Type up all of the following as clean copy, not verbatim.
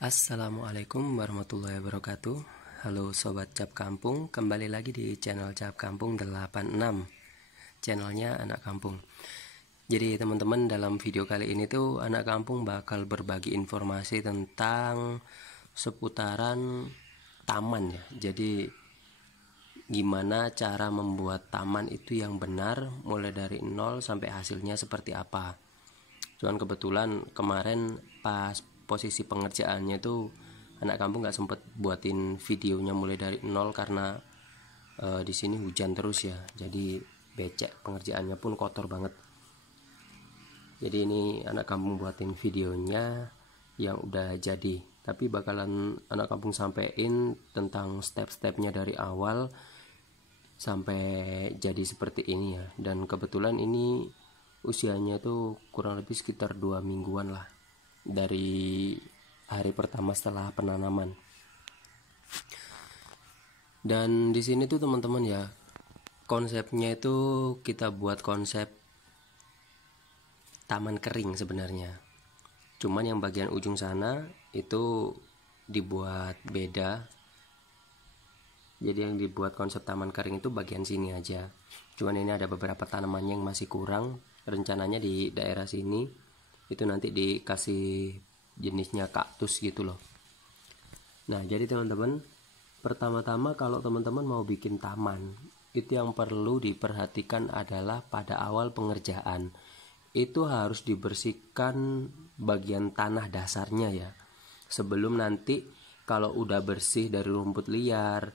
Assalamualaikum warahmatullahi wabarakatuh. Halo Sobat Cap Kampung, kembali lagi di channel Cap Kampung 86, channelnya Anak Kampung. Jadi teman-teman, dalam video kali ini tuh Anak Kampung bakal berbagi informasi tentang seputaran taman ya. Jadi gimana cara membuat taman itu yang benar, mulai dari nol sampai hasilnya seperti apa. Cuman kebetulan kemarin pas posisi pengerjaannya itu Anak Kampung nggak sempet buatin videonya mulai dari nol karena di sini hujan terus ya, jadi becek, pengerjaannya pun kotor banget. Jadi ini Anak Kampung buatin videonya yang udah jadi, tapi bakalan Anak Kampung sampein tentang step-stepnya dari awal sampai jadi seperti ini ya. Dan kebetulan ini usianya tuh kurang lebih sekitar 2 mingguan lah dari hari pertama setelah penanaman. Dan di sini tuh teman-teman ya, konsepnya itu kita buat konsep taman kering sebenarnya. Cuman yang bagian ujung sana itu dibuat beda. Jadi yang dibuat konsep taman kering itu bagian sini aja. Cuman ini ada beberapa tanamannya yang masih kurang. Rencananya di daerah sini itu nanti dikasih jenisnya kaktus gitu loh. Nah, jadi teman-teman, pertama-tama kalau teman-teman mau bikin taman, itu yang perlu diperhatikan adalah pada awal pengerjaan itu harus dibersihkan bagian tanah dasarnya ya. Sebelum nanti kalau udah bersih dari rumput liar,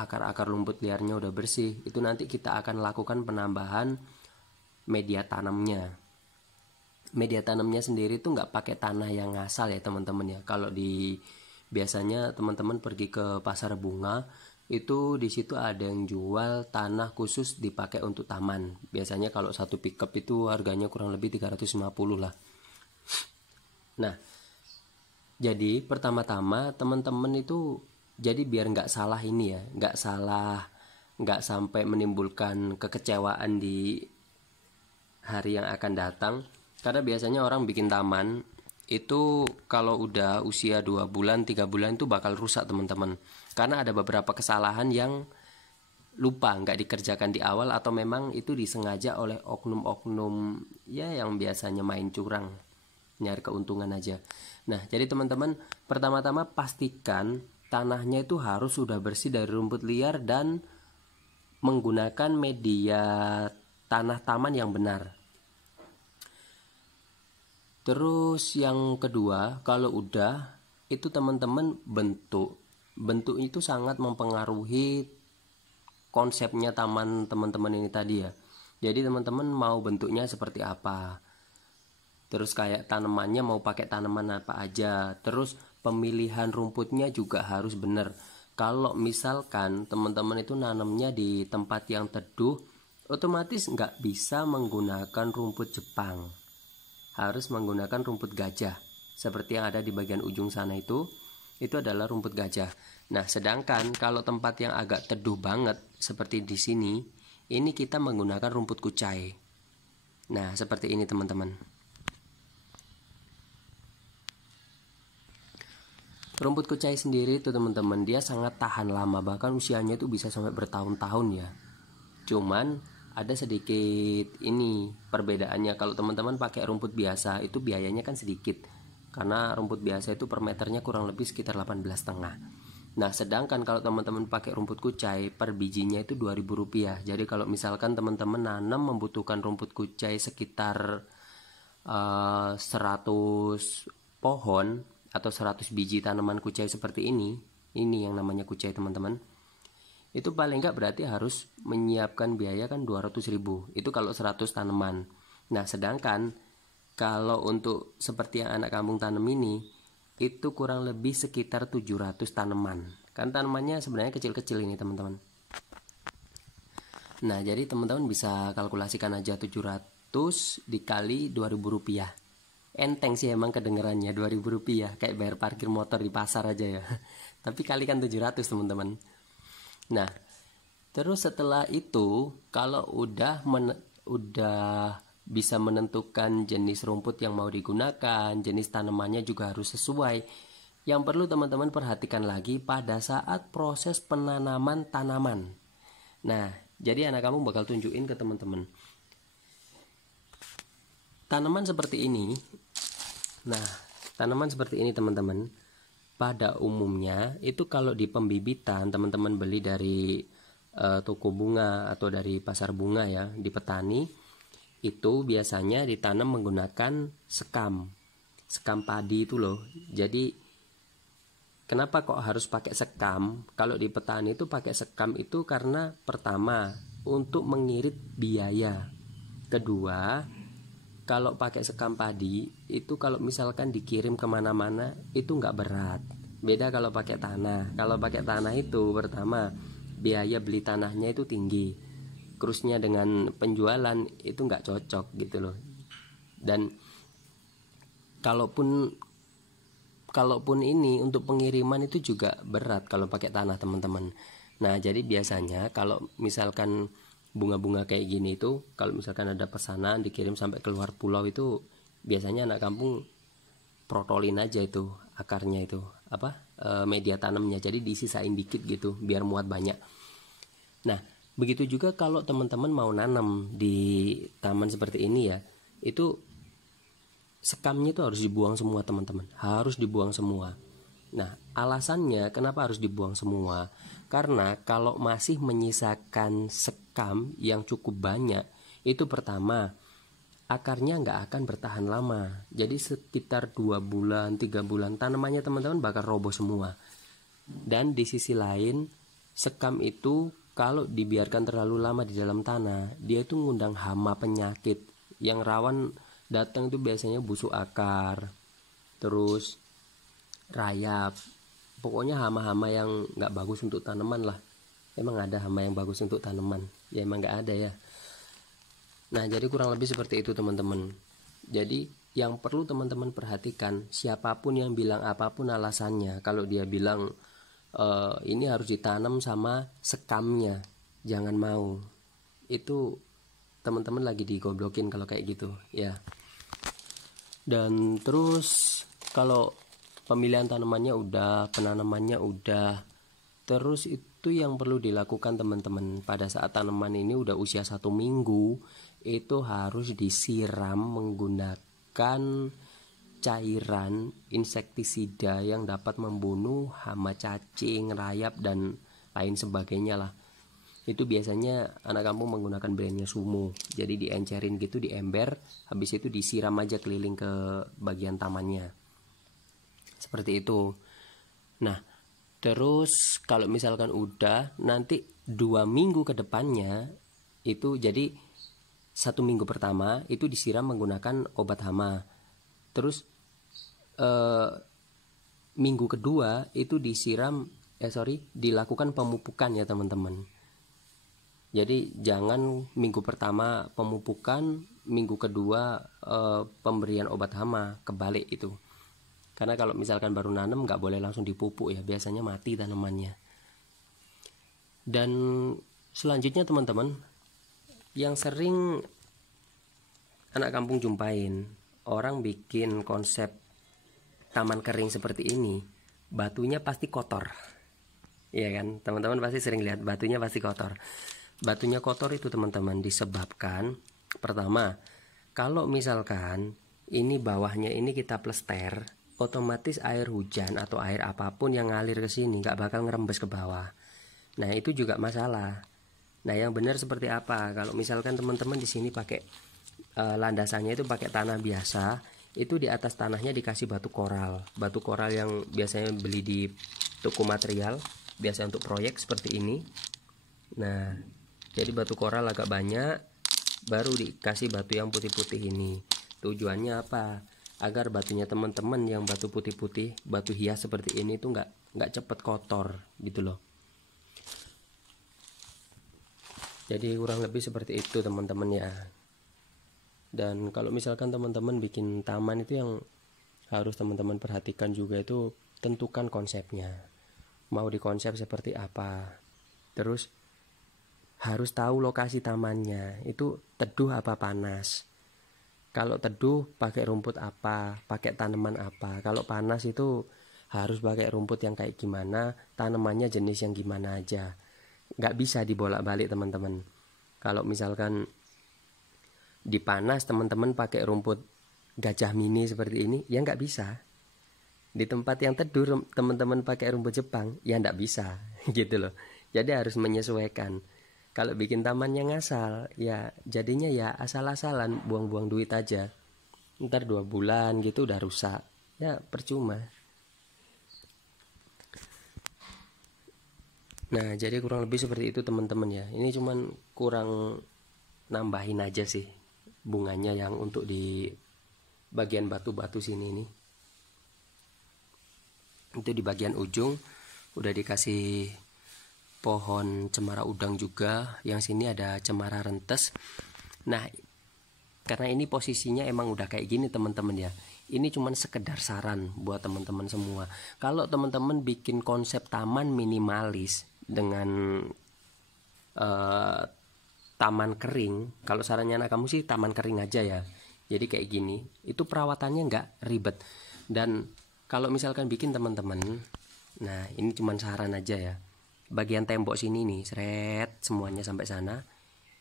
akar-akar rumput liarnya udah bersih, itu nanti kita akan lakukan penambahan media tanamnya. Media tanamnya sendiri tuh nggak pakai tanah yang ngasal ya teman-teman ya. Kalau di biasanya teman-teman pergi ke pasar bunga, itu di situ ada yang jual tanah khusus dipakai untuk taman. Biasanya kalau satu pickup itu harganya kurang lebih 350 lah. Nah, jadi pertama-tama teman-teman itu, jadi biar nggak salah ini ya, nggak sampai menimbulkan kekecewaan di hari yang akan datang. Karena biasanya orang bikin taman itu kalau udah usia 2 bulan 3 bulan itu bakal rusak teman-teman, karena ada beberapa kesalahan yang lupa nggak dikerjakan di awal, atau memang itu disengaja oleh oknum-oknum ya yang biasanya main curang, nyari keuntungan aja. Nah, jadi teman-teman, pertama-tama pastikan tanahnya itu harus sudah bersih dari rumput liar dan menggunakan media tanah taman yang benar. Terus yang kedua, kalau udah itu teman-teman, bentuk itu sangat mempengaruhi konsepnya taman teman-teman ini tadi ya. Jadi teman-teman mau bentuknya seperti apa, terus kayak tanamannya mau pakai tanaman apa aja, terus pemilihan rumputnya juga harus benar. Kalau misalkan teman-teman itu nanamnya di tempat yang teduh, otomatis nggak bisa menggunakan rumput Jepang, harus menggunakan rumput gajah. Seperti yang ada di bagian ujung sana itu adalah rumput gajah. Nah, sedangkan kalau tempat yang agak teduh banget seperti di sini, ini kita menggunakan rumput kucai. Nah, seperti ini teman-teman. Rumput kucai sendiri itu teman-teman, dia sangat tahan lama, bahkan usianya itu bisa sampai bertahun-tahun ya. Cuman ada sedikit ini perbedaannya. Kalau teman-teman pakai rumput biasa itu biayanya kan sedikit, karena rumput biasa itu per meternya kurang lebih sekitar 18,5. Nah, sedangkan kalau teman-teman pakai rumput kucai, per bijinya itu Rp2.000. Jadi kalau misalkan teman-teman nanam membutuhkan rumput kucai sekitar 100 pohon atau 100 biji tanaman kucai seperti ini yang namanya kucai teman-teman, itu paling nggak berarti harus menyiapkan biaya kan 200.000. Itu kalau 100 tanaman. Nah, sedangkan kalau untuk seperti yang Anak Kampung tanam ini, itu kurang lebih sekitar 700 tanaman. Kan tanamannya sebenarnya kecil-kecil ini teman-teman. Nah, jadi teman-teman bisa kalkulasikan aja 700 dikali Rp2.000. Enteng sih emang kedengerannya Rp2.000, kayak bayar parkir motor di pasar aja ya. Tapi kalikan 700 teman-teman. Nah, terus setelah itu kalau udah bisa menentukan jenis rumput yang mau digunakan, jenis tanamannya juga harus sesuai. yang perlu teman-teman perhatikan lagi pada saat proses penanaman tanaman. Nah, jadi anak kamu bakal tunjukin ke teman-teman tanaman seperti ini. Nah, tanaman seperti ini teman-teman, pada umumnya itu kalau di pembibitan teman-teman beli dari toko bunga atau dari pasar bunga ya, di petani itu biasanya ditanam menggunakan sekam padi itu loh. Jadi kenapa kok harus pakai sekam? Kalau di petani itu pakai sekam itu karena pertama untuk mengirit biaya, kedua kalau pakai sekam padi itu kalau misalkan dikirim kemana-mana itu nggak berat. Beda kalau pakai tanah. Kalau pakai tanah itu pertama biaya beli tanahnya itu tinggi, krusnya dengan penjualan itu nggak cocok gitu loh. Dan kalaupun ini untuk pengiriman itu juga berat kalau pakai tanah teman-teman. Nah jadi biasanya kalau misalkan bunga-bunga kayak gini itu kalau misalkan ada pesanan dikirim sampai keluar pulau itu biasanya anak kampung protolin aja itu akarnya itu media tanamnya, jadi disisain dikit gitu biar muat banyak. Nah begitu juga kalau teman-teman mau nanam di taman seperti ini ya, itu sekamnya itu harus dibuang semua teman-teman, harus dibuang semua. Nah alasannya kenapa harus dibuang semua, karena kalau masih menyisakan sekam yang cukup banyak, itu pertama akarnya nggak akan bertahan lama. Jadi sekitar 2 bulan 3 bulan tanamannya teman-teman bakal roboh semua. Dan di sisi lain sekam itu kalau dibiarkan terlalu lama di dalam tanah, dia itu ngundang hama penyakit yang rawan datang itu biasanya busuk akar, terus rayap, pokoknya hama-hama yang nggak bagus untuk tanaman lah. Emang ada hama yang bagus untuk tanaman? Ya emang nggak ada ya. Nah jadi kurang lebih seperti itu teman-teman. Jadi yang perlu teman-teman perhatikan, siapapun yang bilang apapun alasannya, kalau dia bilang ini harus ditanam sama sekamnya, jangan mau. Itu teman-teman lagi digoblokin kalau kayak gitu ya. Dan terus kalau pemilihan tanamannya udah, penanamannya udah, terus itu yang perlu dilakukan teman-teman pada saat tanaman ini udah usia 1 minggu, itu harus disiram menggunakan cairan insektisida yang dapat membunuh hama cacing, rayap dan lain sebagainya lah. Itu biasanya anak kampung menggunakan brandnya Sumo. Jadi diencerin gitu di ember, habis itu disiram aja keliling ke bagian tamannya. Seperti itu. Nah terus kalau misalkan udah, nanti 2 minggu ke depannya itu, jadi 1 minggu pertama itu disiram menggunakan obat hama. Terus minggu kedua itu dilakukan pemupukan ya teman-teman. Jadi jangan minggu pertama pemupukan, minggu kedua pemberian obat hama, kebalik itu. Karena kalau misalkan baru nanam nggak boleh langsung dipupuk ya, biasanya mati tanamannya. Dan selanjutnya teman-teman, yang sering anak kampung jumpain, orang bikin konsep taman kering seperti ini, batunya pasti kotor. Iya kan, teman-teman pasti sering lihat batunya pasti kotor. Batunya kotor itu teman-teman disebabkan pertama, kalau misalkan ini bawahnya ini kita plester, otomatis air hujan atau air apapun yang ngalir ke sini nggak bakal ngerembes ke bawah. Nah itu juga masalah. Nah yang benar seperti apa? Kalau misalkan teman-teman di sini pakai landasannya itu pakai tanah biasa, itu di atas tanahnya dikasih batu koral yang biasanya beli di toko material, biasa untuk proyek seperti ini. Nah jadi batu koral agak banyak, baru dikasih batu yang putih-putih ini. Tujuannya apa? Agar batunya teman-teman yang batu putih-putih, batu hias seperti ini tuh nggak cepet kotor gitu loh. Jadi kurang lebih seperti itu teman-teman ya. Dan kalau misalkan teman-teman bikin taman itu yang harus teman-teman perhatikan juga itu tentukan konsepnya. Mau dikonsep seperti apa. Terus harus tahu lokasi tamannya, itu teduh apa panas. Kalau teduh pakai rumput apa, pakai tanaman apa. Kalau panas itu harus pakai rumput yang kayak gimana, tanamannya jenis yang gimana aja. Nggak bisa dibolak-balik teman-teman. Kalau misalkan di panas teman-teman pakai rumput gajah mini seperti ini, ya nggak bisa. Di tempat yang teduh teman-teman pakai rumput Jepang, ya nggak bisa gitu loh. Jadi harus menyesuaikan. Kalau bikin taman yang ngasal, ya jadinya ya asal-asalan, buang-buang duit aja. Ntar 2 bulan gitu udah rusak, ya percuma. Nah jadi kurang lebih seperti itu teman-teman ya. Ini cuman kurang nambahin aja sih bunganya yang untuk di bagian batu-batu sini nih. Itu di bagian ujung udah dikasih pohon cemara udang juga. Yang sini ada cemara rentes. Nah karena ini posisinya emang udah kayak gini teman-teman ya, ini cuman sekedar saran buat teman-teman semua. Kalau teman-teman bikin konsep taman minimalis dengan taman kering, kalau sarannya anak kamu sih taman kering aja ya. Jadi kayak gini, itu perawatannya nggak ribet. Dan kalau misalkan bikin teman-teman, nah ini cuman saran aja ya, bagian tembok sini nih seret semuanya sampai sana,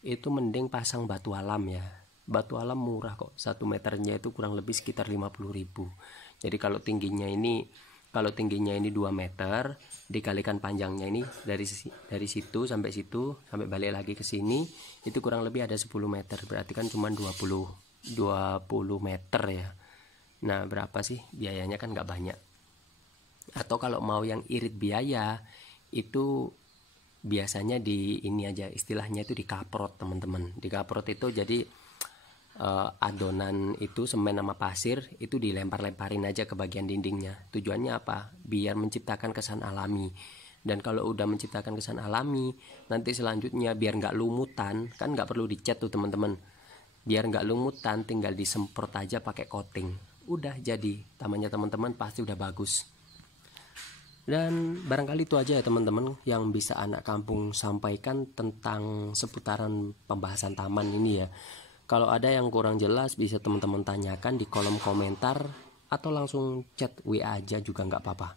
itu mending pasang batu alam ya. Batu alam murah kok, 1 meternya itu kurang lebih sekitar 50.000. Jadi kalau tingginya ini 2 meter dikalikan panjangnya ini dari situ sampai balik lagi ke sini, itu kurang lebih ada 10 meter. Berarti kan cuma 20 meter ya. Nah berapa sih biayanya, kan nggak banyak. Atau kalau mau yang irit biaya, itu biasanya di ini aja, istilahnya itu dikaprot teman-teman. Dikaprot itu jadi adonan itu semen sama pasir itu dilempar-lemparin aja ke bagian dindingnya. Tujuannya apa? Biar menciptakan kesan alami. Dan kalau udah menciptakan kesan alami, nanti selanjutnya biar nggak lumutan, kan nggak perlu dicat tuh teman-teman. Biar nggak lumutan, tinggal disemprot aja pakai coating. Udah jadi tamannya teman-teman, pasti udah bagus. Dan barangkali itu aja ya teman-teman yang bisa anak kampung sampaikan tentang seputaran pembahasan taman ini ya. Kalau ada yang kurang jelas bisa teman-teman tanyakan di kolom komentar atau langsung chat WA aja juga nggak apa-apa.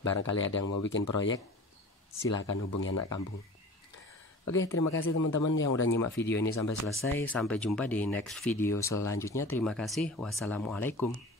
Barangkali ada yang mau bikin proyek, silakan hubungi anak kampung. Oke, terima kasih teman-teman yang udah nyimak video ini sampai selesai. Sampai jumpa di next video selanjutnya. Terima kasih. Wassalamualaikum.